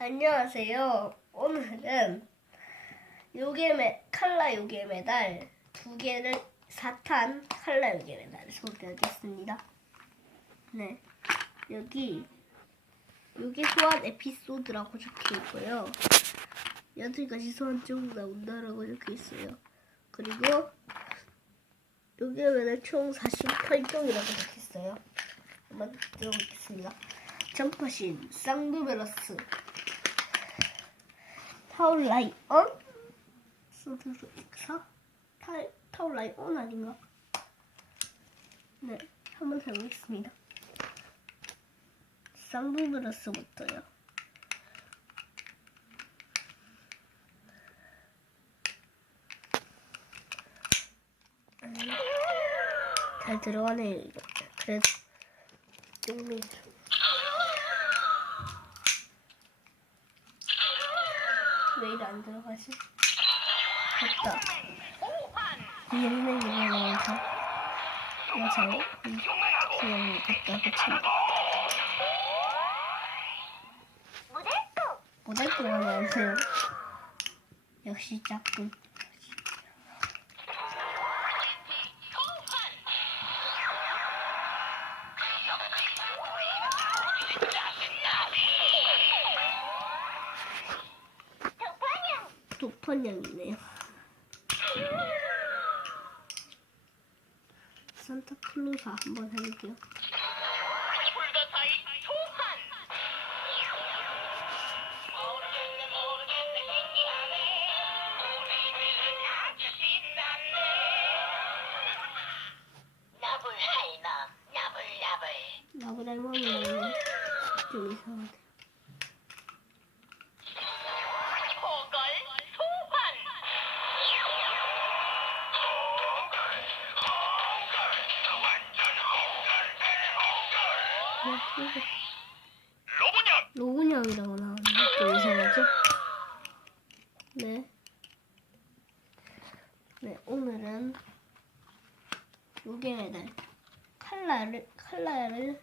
안녕하세요. 오늘은 요괴메 칼라 요괴 메달 두 개를 사탄 칼라 요괴 메달을 소개하겠습니다. 네, 여기 요괴 소환 에피소드라고 적혀 있고요. 여태까지 소환 쭉 나온다라고 적혀 있어요. 그리고 요괴 메달 총 48종이라고 적혀 있어요. 한번 들어보겠습니다. 정파신, 쌍두베러스, 타울라이언, 소드로익사, 타, 타울라이언 아닌가? 네, 한번 해보겠습니다. 쌍두베러스부터요. 음, 잘 들어가네요, 이거. 그래도, 용미 왜 이리 안 들어가지? 됐다. 이름은 이름에서 여자로 그냥 갖다 붙이면 모델도 하면 안 돼요. 역시 짝꿍. 도판형이네요. 산타클로사 한번 해볼게요. 로봇년 로운형이라고 나오는데 좀 이상하죠? 네. 네, 오늘은 요괴 메달 칼라를 칼라를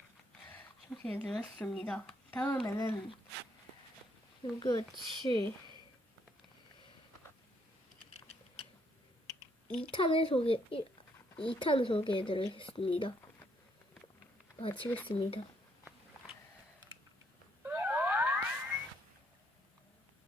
소개해드렸습니다. 다음에는 요괴치 2탄을 소개 2탄을 소개해드리겠습니다. 마치겠습니다.